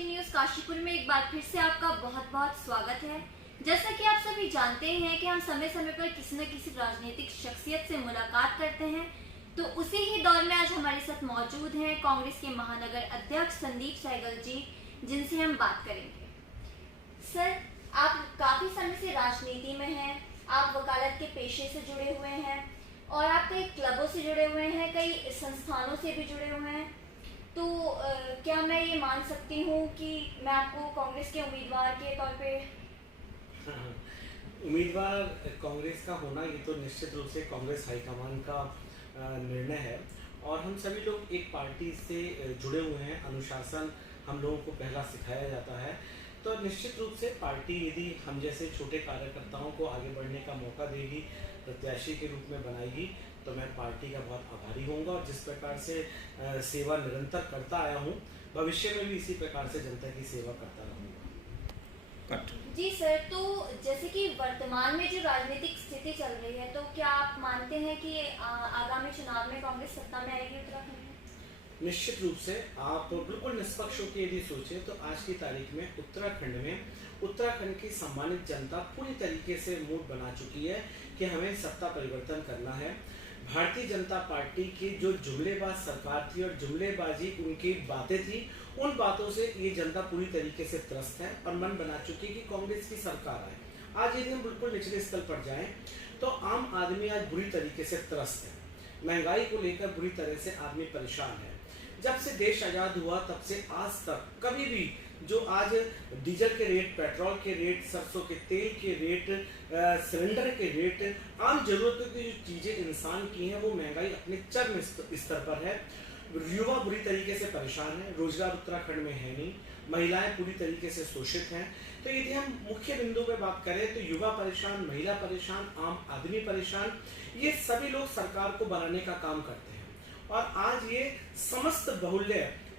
City news Kashipur में एक बार फिर से आपका बहुत बहुत स्वागत है। जैसा कि आप सभी जानते हैं कि हम समय समय पर किसी न किसी राजनीतिक शख्सियत से मुलाकात करते हैं, तो उसी ही दौर में आज हमारे साथ मौजूद हैं कांग्रेस के महानगर अध्यक्ष संदीप सहगल जी, जिनसे हम बात करेंगे। सर, आप काफी समय से राजनीति में हैं, आप वकालत के पेशे से जुड़े हुए हैं और आप कई क्लबों से जुड़े हुए हैं, कई संस्थानों से भी जुड़े हुए हैं। तो क्या मैं ये मान सकती हूँ कि मैं आपको कांग्रेस के उम्मीदवार के तौर पे उम्मीदवार कांग्रेस का होना ये तो निश्चित रूप से कांग्रेस हाईकमान का निर्णय है और हम सभी लोग एक पार्टी से जुड़े हुए हैं। अनुशासन हम लोगों को पहला सिखाया जाता है, तो निश्चित रूप से पार्टी यदि हम जैसे छोटे कार्यकर्ताओं को आगे बढ़ने का मौका देगी, प्रत्याशी के रूप में बनाएगी, तो मैं पार्टी का बहुत आभारी होऊंगा और जिस प्रकार से सेवा निरंतर करता आया हूँ, भविष्य में भी इसी प्रकार से जनता की सेवा करता रहूँगा। जी सर, तो जैसे कि वर्तमान में जो राजनीतिक स्थिति चल रही है, तो क्या आप मानते हैं कि आगामी चुनाव में कांग्रेस सत्ता में आएगी उत्तराखंड में? निश्चित रूप से आप बिल्कुल निष्पक्ष होकर यदि सोचें तो आज की तारीख में उत्तराखंड की सम्मानित जनता पूरी तरीके से मूड बना चुकी है कि हमें सत्ता परिवर्तन करना है। भारतीय जनता पार्टी की जो जुमलेबाज सरकार थी और जुमलेबाजी उनकी बातें थी, उन बातों से ये जनता पूरी तरीके से त्रस्त है और मन बना चुकी है कि कांग्रेस की सरकार आए। आज यदि हम बिल्कुल निचले स्तर पर जाएं तो आम आदमी आज बुरी तरीके से त्रस्त है। महंगाई को लेकर बुरी तरह से आदमी परेशान है। जब से देश आजाद हुआ तब से आज तक कभी भी जो आज डीजल के रेट, पेट्रोल के रेट, सरसों के तेल के रेट, सिलेंडर के रेट, आम जरूरतों की जो चीजें इंसान की हैं, वो महंगाई अपने चरम स्तर पर है। युवा बुरी तरीके से परेशान है, रोजगार उत्तराखंड में है नहीं, महिलाएं पूरी तरीके से शोषित हैं। तो यदि हम मुख्य बिंदु पे बात करें तो युवा परेशान, महिला परेशान, आम आदमी परेशान, ये सभी लोग सरकार को बनाने का काम करते हैं। और आज ये समस्त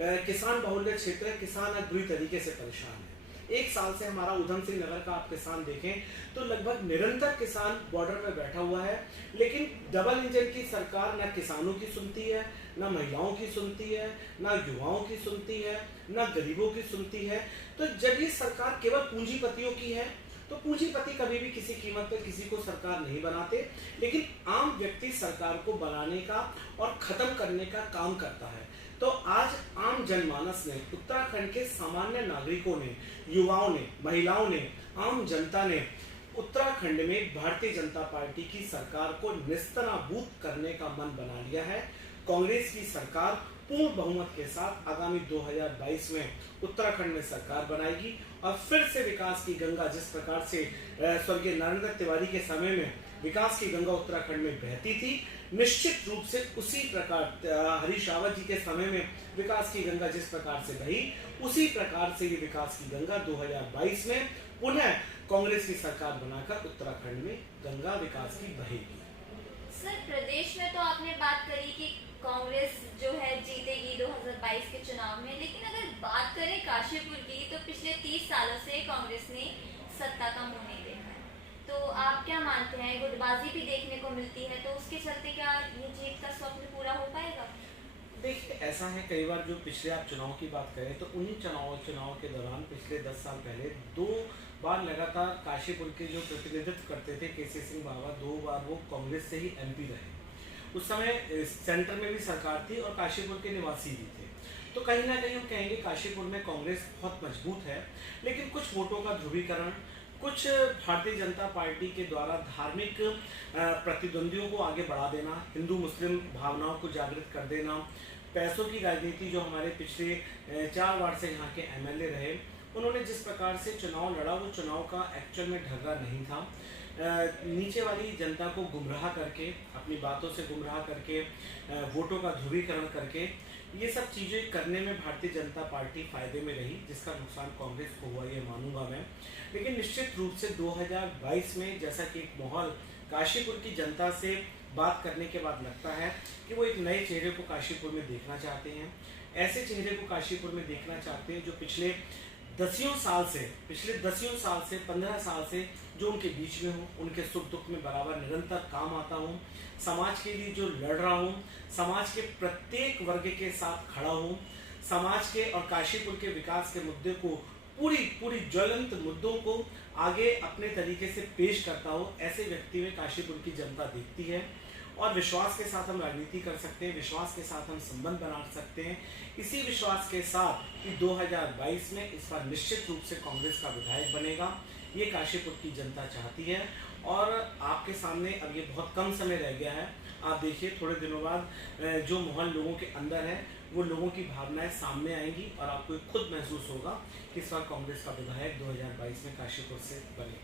किसान बहुल्य क्षेत्र है, किसान आज बुरी तरीके से परेशान है। एक साल से हमारा उधम सिंह नगर का आप किसान देखें तो लगभग निरंतर किसान बॉर्डर में बैठा हुआ है, लेकिन डबल इंजन की सरकार ना किसानों की सुनती है, ना महिलाओं की सुनती है, ना युवाओं की सुनती है, ना गरीबों की सुनती है। तो जब ये सरकार केवल पूंजीपतियों की है तो पूंजीपति कभी भी किसी कीमत पर किसी को सरकार नहीं बनाते, लेकिन आम व्यक्ति सरकार को बनाने का और खत्म करने का काम करता है। तो आज आम जनमानस ने, उत्तराखंड के सामान्य नागरिकों ने, युवाओं ने, महिलाओं ने, आम जनता ने उत्तराखंड में भारतीय जनता पार्टी की सरकार को निस्तनाबूद करने का मन बना लिया है। कांग्रेस की सरकार पूर्ण बहुमत के साथ आगामी 2022 में उत्तराखंड में सरकार बनाएगी और फिर से विकास की गंगा, जिस प्रकार से स्वर्गीय नरेंद्र तिवारी के समय में विकास की गंगा उत्तराखंड में बहती थी, निश्चित रूप से उसी प्रकार हरीश रावत जी के समय में विकास की गंगा जिस प्रकार से बही, उसी प्रकार से ये विकास की गंगा 2022 में पुनः कांग्रेस की सरकार बनाकर उत्तराखंड में गंगा विकास की बहेगी। सर, प्रदेश में तो आपने बात करी कि कांग्रेस जो है जीतेगी 2022 के चुनाव में, लेकिन अगर बात करें काशीपुर की तो पिछले 30 सालों से कांग्रेस ने सत्ता का मुंह नहीं देखा है। तो आप क्या मानते हैं, गुटबाजी भी देखने को मिलती है, तो उसके चलते क्या ये जीत का स्वप्न पूरा हो पाएगा? देखिए, ऐसा है, कई बार जो पिछले आप चुनाव की बात करें तो उन्हीं चुनाव के दौरान पिछले 10 साल पहले 2 बार लगातार काशीपुर के जो प्रतिनिधित्व करते थे केसी सिंह बाबा, 2 बार वो कांग्रेस से ही एमपी रहे। उस समय सेंटर में भी सरकार थी और काशीपुर के निवासी भी थे। तो कहीं ना कहीं हम कहेंगे काशीपुर में कांग्रेस बहुत मजबूत है, लेकिन कुछ वोटों का ध्रुवीकरण, कुछ भारतीय जनता पार्टी के द्वारा धार्मिक प्रतिद्वंदियों को आगे बढ़ा देना, हिंदू मुस्लिम भावनाओं को जागृत कर देना, पैसों की राजनीति जो हमारे पिछले 4 बार से यहाँ के एमएलए रहे, उन्होंने जिस प्रकार से चुनाव लड़ा, वो चुनाव का एक्चुअल में ढर्रा नहीं था। नीचे वाली जनता को गुमराह करके, अपनी बातों से गुमराह करके, वोटों का ध्रुवीकरण करके, ये सब चीज़ें करने में भारतीय जनता पार्टी फायदे में रही, जिसका नुकसान कांग्रेस को हुआ ये मानूंगा मैं। लेकिन निश्चित रूप से 2022 में जैसा कि एक माहौल काशीपुर की जनता से बात करने के बाद लगता है कि वो एक नए चेहरे को काशीपुर में देखना चाहते हैं, ऐसे चेहरे को काशीपुर में देखना चाहते हैं जो पिछले 10 साल से 15 साल से जो उनके बीच में हो, उनके सुख दुख में बराबर निरंतर काम आता हूँ, समाज के लिए जो लड़ रहा हूँ, समाज के प्रत्येक वर्ग के साथ खड़ा हूँ, समाज के और काशीपुर के विकास के मुद्दे को पूरी ज्वलंत मुद्दों को आगे अपने तरीके से पेश करता हो, ऐसे व्यक्ति में काशीपुर की जनता देखती है और विश्वास के साथ हम राजनीति कर सकते हैं, विश्वास के साथ हम संबंध बना सकते हैं। इसी विश्वास के साथ कि 2022 में इस बार निश्चित रूप से कांग्रेस का विधायक बनेगा, ये काशीपुर की जनता चाहती है। और आपके सामने अब ये बहुत कम समय रह गया है। आप देखिए थोड़े दिनों बाद जो माहौल लोगों के अंदर है वो लोगों की भावनाएं सामने आएंगी और आपको खुद महसूस होगा कि इस बार कांग्रेस का विधायक 2022 में काशीपुर से बने।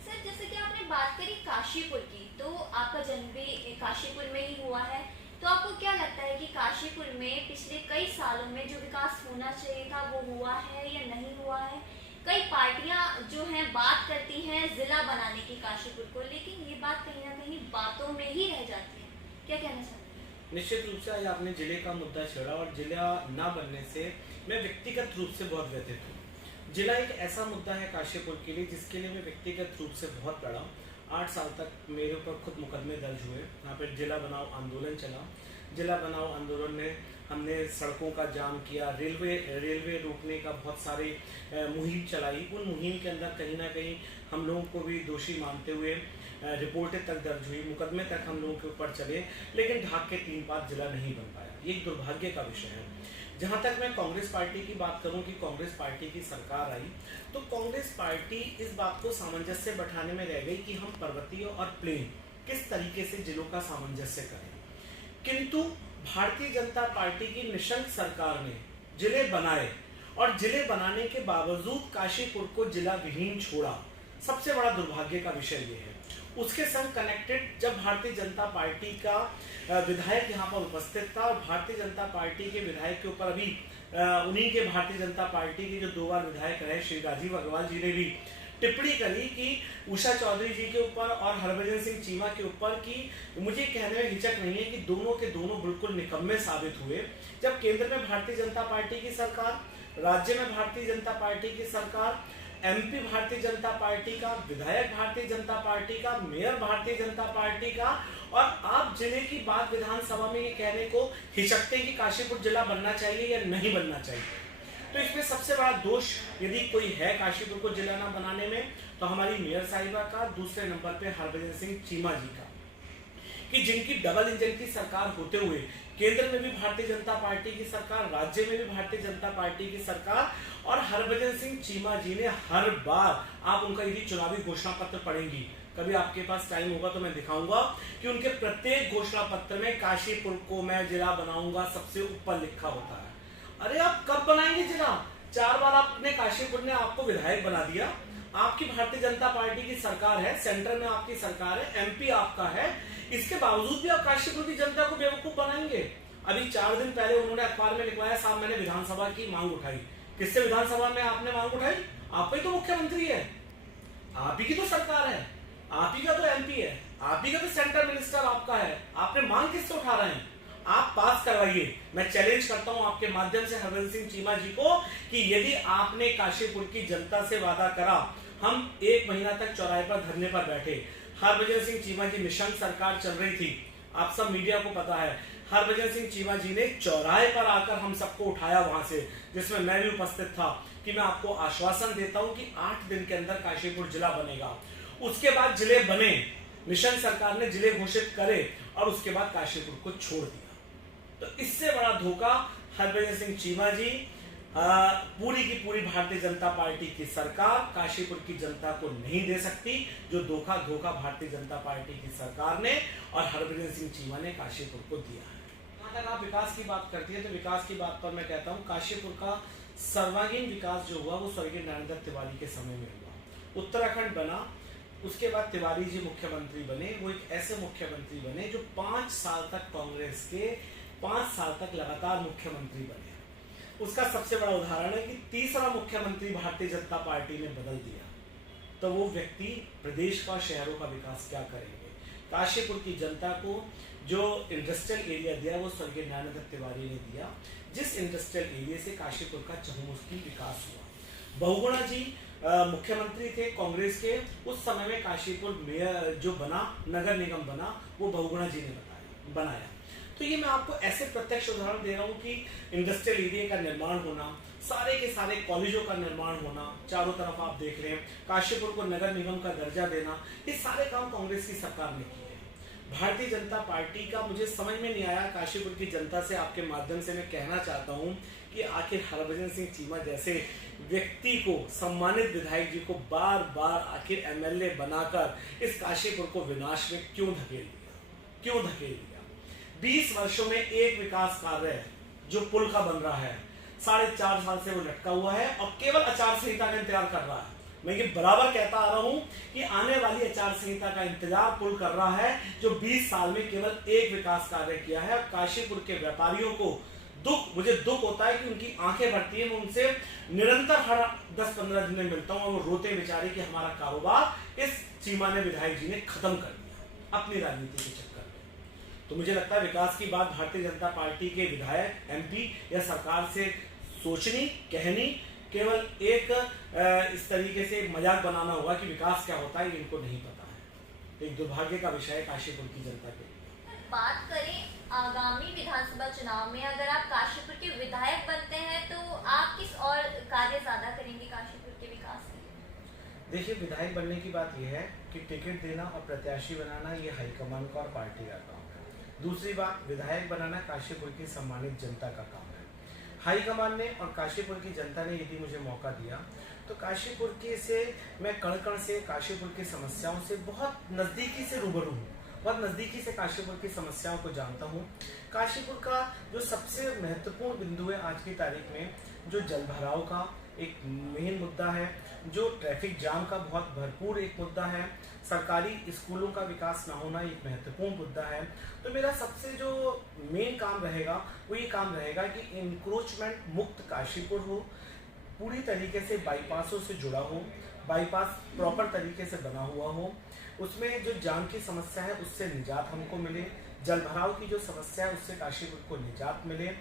सर, जैसे कि आपने बात करी काशीपुर की, तो आपका जन्म भी काशीपुर में ही हुआ है, तो आपको क्या लगता है कि काशीपुर में पिछले कई सालों में जो विकास होना चाहिए था वो हुआ है या नहीं हुआ है? कई पार्टियां जो हैं बात करती हैं जिला बनाने की काशीपुर को, लेकिन ये बात कहीं ना कहीं बातों में ही रह जाती है। क्या कहना चाहते हैं? निश्चित रूप से आज आपने जिले का मुद्दा छेड़ा और जिला ना बनने से मैं व्यक्तिगत रूप से बहुत व्यथित हूँ। जिला एक ऐसा मुद्दा है काशीपुर के लिए जिसके लिए मैं व्यक्तिगत रूप से बहुत लड़ा। 8 साल तक मेरे ऊपर खुद मुकदमे दर्ज हुए। यहाँ पर जिला बनाओ आंदोलन चला। जिला बनाओ आंदोलन में हमने सड़कों का जाम किया, रेलवे रोकने का बहुत सारे मुहिम चलाई। उन मुहिम के अंदर कहीं ना कहीं हम लोगों को भी दोषी मानते हुए रिपोर्टें तक दर्ज हुई, मुकदमे तक हम लोगों के ऊपर चले, लेकिन ढाक के 3 पात जिला नहीं बन पाया। ये एक दुर्भाग्य का विषय है। जहाँ तक मैं कांग्रेस पार्टी की बात करूं कि कांग्रेस पार्टी की सरकार आई तो कांग्रेस पार्टी इस बात को सामंजस्य बैठाने में रह गई कि हम पर्वतीय और प्लेन किस तरीके से जिलों का सामंजस्य करें। किंतु भारतीय जनता पार्टी की निशंक सरकार ने जिले बनाए और जिले बनाने के बावजूद काशीपुर को जिला विहीन छोड़ा। सबसे बड़ा दुर्भाग्य का विषय ये है। उसके संग कनेक्टेड जब भारतीय जनता पार्टी का विधायक यहाँ पर उपस्थित था और भारतीय जनता पार्टी के विधायक के ऊपर अभी उन्हीं के भारतीय जनता पार्टी के जो 2 बार विधायक रहे श्री राजीव अग्रवाल जी ने भी टिप्पणी करी कि उषा चौधरी जी के ऊपर और हरभजन सिंह चीमा के ऊपर कि मुझे कहने में हिचक नहीं है कि दोनों के दोनों बिल्कुल निकम्मे साबित हुए। जब केंद्र में भारतीय जनता पार्टी की सरकार, राज्य में भारतीय जनता पार्टी की सरकार, एमपी भारतीय जनता पार्टी का, विधायक भारतीय जनता पार्टी का, मेयर भारतीय जनता पार्टी का, और आप जिले की बात विधानसभा में ये कहने को हिचकते हैं कि काशीपुर जिला बनना चाहिए या नहीं बनना चाहिए। तो इसमें सबसे बड़ा दोष यदि कोई है काशीपुर को जिला ना बनाने में तो हमारी मेयर साहिबा का, दूसरे नंबर पे हरभजन सिंह चीमा जी का, कि जिनकी डबल इंजन की सरकार होते हुए केंद्र में भी भारतीय जनता पार्टी की सरकार, राज्य में भी भारतीय जनता पार्टी की सरकार, और हरभजन सिंह चीमा जी ने हर बार, आप उनका यदि चुनावी घोषणा पत्र पढ़ेंगी, कभी आपके पास टाइम होगा तो मैं दिखाऊंगा कि उनके प्रत्येक घोषणा पत्र में काशीपुर को मैं जिला बनाऊंगा सबसे ऊपर लिखा होता है। अरे आप कब बनाएंगे जिला? 4 बार आपने काशीपुर ने आपको विधायक बना दिया, आपकी भारतीय जनता पार्टी की सरकार है, सेंटर में आपकी सरकार है, एमपी आपका है, इसके बावजूद भी आप काशीपुर की जनता को बेवकूफ बनाएंगे। अभी 4 दिन पहले उन्होंने अखबार में लिखवाया, साहब मैंने विधानसभा की मांग उठाई। किससे विधानसभा में आपने मांग उठाई? आप ही तो मुख्यमंत्री है, आप ही की तो सरकार है, आप ही का तो एमपी है, आप ही का तो सेंटर मिनिस्टर आपका है, आपने मांग किससे उठा रहे हैं? आप पास करवाइए। मैं चैलेंज करता हूं आपके माध्यम से हरभजन सिंह चीमा जी को कि यदि आपने काशीपुर की जनता से वादा करा, हम 1 महीना तक चौराहे पर धरने पर बैठे। हरभजन सिंह चीमा जी निशंक सरकार चल रही थी, आप सब मीडिया को पता है। हरभजन सिंह चीमा जी ने चौराहे पर आकर हम सबको उठाया वहां से, जिसमें मैं भी उपस्थित था, कि मैं आपको आश्वासन देता हूं कि 8 दिन के अंदर काशीपुर जिला बनेगा। उसके बाद जिले बने, निशंक सरकार ने जिले घोषित करे और उसके बाद काशीपुर को छोड़ दिया। तो इससे बड़ा धोखा हरभजन सिंह चीमा जी, पूरी की पूरी भारतीय जनता पार्टी की सरकार काशीपुर की जनता को नहीं दे सकती, जो धोखा भारतीय जनता पार्टी की सरकार ने और हरभजन सिंह चीमा ने काशीपुर को दिया है। जहां तक आप विकास की बात करती है तो विकास की बात पर मैं कहता हूं काशीपुर का सर्वांगीण विकास जो हुआ वो स्वर्गीय नारायण दत्त तिवारी के समय में हुआ। उत्तराखंड बना, उसके बाद तिवारी जी मुख्यमंत्री बने। वो एक ऐसे मुख्यमंत्री बने जो 5 साल तक कांग्रेस के 5 साल तक लगातार मुख्यमंत्री बने। उसका सबसे बड़ा उदाहरण है कि तीसरा मुख्यमंत्री भारतीय जनता पार्टी ने बदल दिया, तो वो व्यक्ति प्रदेश का, शहरों का विकास क्या करेंगे? काशीपुर की जनता को जो इंडस्ट्रियल एरिया दिया वो स्वर्गीय नारायण दत्त तिवारी ने दिया, जिस इंडस्ट्रियल एरिया से काशीपुर का चहुमुखी विकास हुआ। बहुगुणा जी मुख्यमंत्री थे कांग्रेस के, उस समय में काशीपुर मेयर जो बना, नगर निगम बना, वो बहुगुणा जी ने बनाया। तो ये मैं आपको ऐसे प्रत्यक्ष उदाहरण दे रहा हूँ कि इंडस्ट्रियल एरिया का निर्माण होना, सारे के सारे कॉलेजों का निर्माण होना, चारों तरफ आप देख रहे हैं, काशीपुर को नगर निगम का दर्जा देना, ये सारे काम कांग्रेस की सरकार ने किए हैं। भारतीय जनता पार्टी का मुझे समझ में नहीं आया। काशीपुर की जनता से आपके माध्यम से मैं कहना चाहता हूँ कि आखिर हरभजन सिंह चीमा जैसे व्यक्ति को, सम्मानित विधायक जी को बार बार आखिर एमएलए बनाकर इस काशीपुर को विनाश में क्यों धकेल दिया? 20 वर्षों में एक विकास कार्य जो पुल का बन रहा है 4.5 साल से वो लटका हुआ है और केवल आचार संहिता का इंतजार कर रहा है। मैं ये बराबर कहता आ रहा हूं कि आने वाली आचार संहिता का इंतजार पुल कर रहा है, जो 20 साल में केवल एक विकास कार्य किया है। काशीपुर के व्यापारियों को मुझे दुख होता है कि उनकी आंखें भरती है। मैं उनसे निरंतर हर 10-15 दिन में मिलता हूं और वो रोते बेचारे कि हमारा कारोबार इस चीमा ने, विधायक जी ने खत्म कर दिया अपनी राजनीति के चक्कर में। तो मुझे लगता है विकास की बात भारतीय जनता पार्टी के विधायक, एमपी या सरकार से सोचनी, कहनी, केवल एक इस तरीके से मजाक बनाना होगा कि विकास क्या होता है, इनको नहीं पता है। एक दुर्भाग्य का विषय है काशीपुर की जनता के लिए। बात करें आगामी विधानसभा चुनाव में, अगर आप काशीपुर के विधायक बनते हैं तो आप किस और कार्य ज्यादा करेंगे काशीपुर के विकास के लिए? देखिए, विधायक बनने की बात यह है कि टिकट देना और प्रत्याशी बनाना ये हाईकमान का और पार्टी का काम है। दूसरी बात, विधायक बनाना काशीपुर की सम्मानित जनता का काम है। हाईकमान ने और काशीपुर की जनता ने यदि मुझे मौका दिया तो काशीपुर के से मैं कण-कण से काशीपुर की समस्याओं से बहुत नज़दीकी से रूबरू हूँ, बहुत नज़दीकी से काशीपुर की समस्याओं को जानता हूँ। काशीपुर का जो सबसे महत्वपूर्ण बिंदु है आज की तारीख में, जो जलभराव का एक मेन मुद्दा है, जो ट्रैफिक जाम का बहुत भरपूर एक मुद्दा है, सरकारी स्कूलों का विकास ना होना एक महत्वपूर्ण मुद्दा है। तो मेरा सबसे जो मेन काम रहेगा वो ये काम रहेगा कि इंक्रोचमेंट मुक्त काशीपुर हो, पूरी तरीके से बाईपासों से जुड़ा हो, बाईपास प्रॉपर तरीके से बना हुआ हो, उसमें जो जाम की समस्या है उससे निजात हमको मिले, जलभराव की जो समस्या है उससे काशीपुर को निजात मिले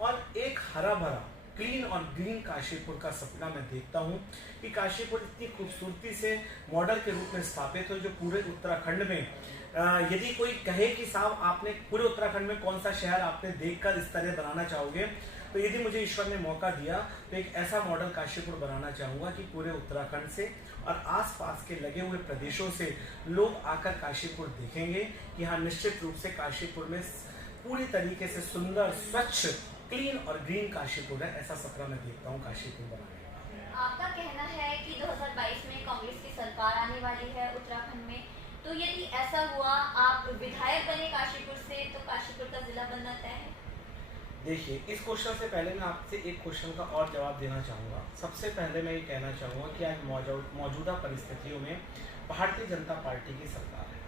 और एक हरा भरा क्लीन और ग्रीन काशीपुर का सपना मैं देखता हूं कि काशीपुर इतनी खूबसूरती से मॉडल के रूप में स्थापित हो, जो पूरे उत्तराखंड में यदि कोई कहे कि साहब आपने पूरे उत्तराखंड में कौन सा शहर आपने देखकर इस तरह बनाना चाहोगे, तो यदि मुझे ईश्वर ने मौका दिया तो एक ऐसा मॉडल काशीपुर बनाना चाहूँगा कि पूरे उत्तराखंड से और आसपास के लगे हुए प्रदेशों से लोग आकर काशीपुर देखेंगे कि हाँ, निश्चित रूप से काशीपुर में पूरी तरीके से सुंदर, स्वच्छ, क्लीन और ग्रीन काशीपुर है। ऐसा सपना मैं देखता हूँ काशीपुर बनाने का। आपका कहना है कि 2022 में कांग्रेस की सरकार आने वाली है उत्तराखंड में, तो यदि ऐसा हुआ, आप विधायक बने काशीपुर से, तो काशीपुर का जिला बनना तय है? देखिए, इस क्वेश्चन से पहले मैं आपसे एक क्वेश्चन का और जवाब देना चाहूँगा। सबसे पहले मैं ये कहना चाहूँगा कि आज मौजूदा परिस्थितियों में भारतीय जनता पार्टी की सरकार है।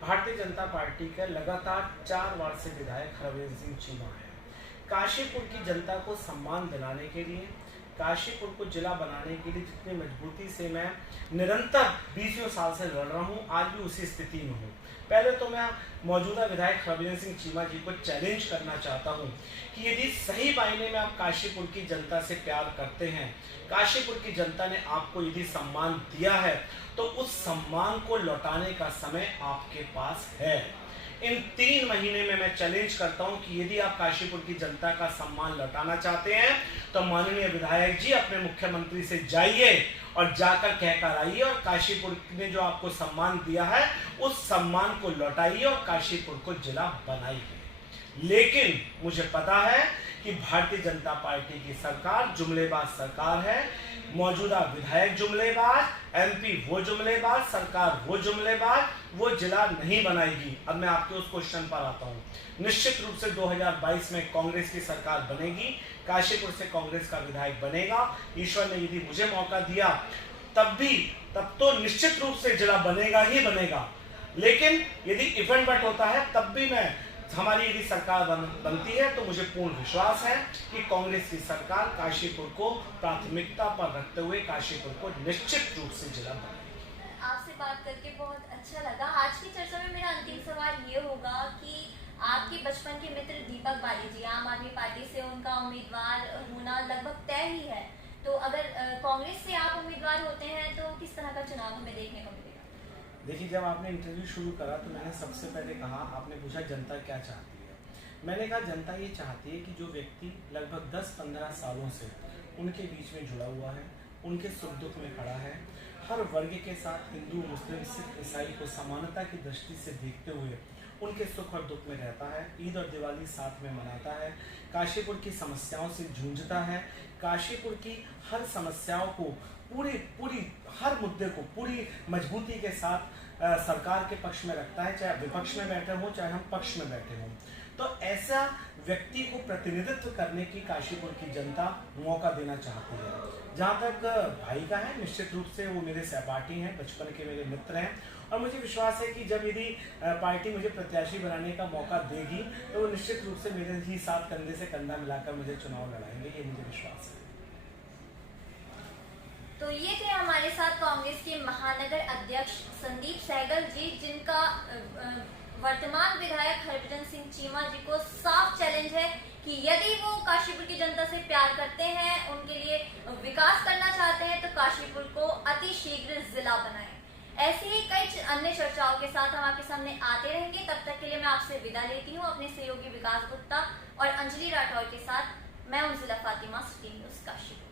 भारतीय जनता पार्टी के लगातार 4 बार से विधायक हरभजन सिंह चीमा है। काशीपुर की जनता को सम्मान दिलाने के लिए, काशीपुर को जिला बनाने के लिए जितनी मजबूती से मैं निरंतर 20 साल से लड़ रहा हूँ, आज भी उसी स्थिति में हूँ। पहले तो मैं मौजूदा विधायक हरभजन सिंह चीमा जी को चैलेंज करना चाहता हूँ कि यदि सही मायने में आप काशीपुर की जनता से प्यार करते हैं, काशीपुर की जनता ने आपको यदि सम्मान दिया है, तो उस सम्मान को लौटाने का समय आपके पास है। इन 3 महीने में मैं चैलेंज करता हूं कि यदि आप काशीपुर की जनता का सम्मान लौटाना चाहते हैं तो माननीय विधायक जी अपने मुख्यमंत्री से जाइए और जाकर कहकर आइए और काशीपुर ने जो आपको सम्मान दिया है उस सम्मान को लौटाइए और काशीपुर को जिला बनाइए। लेकिन मुझे पता है कि भारतीय जनता पार्टी की सरकार जुमलेबाज सरकार है, मौजूदा विधायक जुमलेबाज, एमपी वो जुमलेबाज, सरकार वो जुमलेबाज, वो जिला नहीं बनाएगी। अब मैं आपके उस क्वेश्चन पर आता हूँ। निश्चित रूप से 2022 में कांग्रेस की सरकार बनेगी, काशीपुर से कांग्रेस का विधायक बनेगा। ईश्वर ने यदि मुझे मौका दिया तब तो निश्चित रूप से जिला बनेगा ही बनेगा। लेकिन यदि इवेंट बट होता है तब भी हमारी यदि सरकार बनती है तो मुझे पूर्ण विश्वास है कि कांग्रेस की सरकार काशीपुर को प्राथमिकता पर रखते हुए काशीपुर को निश्चित रूप से जिला बनाएगी। आपसे बात करके बहुत अच्छा लगा। आज की चर्चा में मेरा अंतिम सवाल ये होगा कि आपके बचपन के मित्र दीपक बाली जी, आम आदमी पार्टी से उनका उम्मीदवार होना लगभग तय ही है, तो अगर कांग्रेस से आप उम्मीदवार होते हैं तो किस तरह का चुनाव हमें देखने को मिलेगा? देखिए, जब आपने इंटरव्यू शुरू करा तो मैंने सबसे पहले कहा, आपने पूछा जनता क्या चाहती है। मैंने कहा जनता ये चाहती है कि जो व्यक्ति लगभग 10-15 सालों से उनके बीच में जुड़ा हुआ है, उनके सुख दुख में खड़ा है, हर वर्ग के साथ हिंदू, मुस्लिम, सिख, ईसाई को समानता की दृष्टि से देखते हुए उनके सुख और दुख में रहता है, ईद और दिवाली साथ में मनाता है, काशीपुर की समस्याओं से जूझता है, काशीपुर की हर समस्याओं को पूरी हर मुद्दे को पूरी मजबूती के साथ सरकार के पक्ष में रखता है, चाहे विपक्ष में बैठे हों चाहे हम पक्ष में बैठे हों। तो ऐसा व्यक्ति को प्रतिनिधित्व करने की काशीपुर की जनता मौका देना चाहती है। जहाँ तक भाई का है, निश्चित रूप से वो मेरे सहपाठी हैं, बचपन के मेरे मित्र हैं, और मुझे विश्वास है कि जब यदि पार्टी मुझे प्रत्याशी बनाने का मौका देगी तो वो निश्चित रूप से मेरे ही साथ कंधे से कंधा मिलाकर मुझे चुनाव लड़ाएंगे, ये मुझे विश्वास है। तो ये थे हमारे साथ कांग्रेस के महानगर अध्यक्ष संदीप सहगल जी, जिनका वर्तमान विधायक हरभजन सिंह चीमा जी को साफ चैलेंज है कि यदि वो काशीपुर की जनता से प्यार करते हैं, उनके लिए विकास करना चाहते हैं, तो काशीपुर को अति शीघ्र जिला बनाएं। ऐसी ही कई अन्य चर्चाओं के साथ हम आपके सामने आते रहेंगे। तब तक के लिए मैं आपसे विदा लेती हूँ अपने सहयोगी विकास गुप्ता और अंजलि राठौर के साथ। मैं हूँ जिला फातिमा, सिटी न्यूज़ काशीपुर।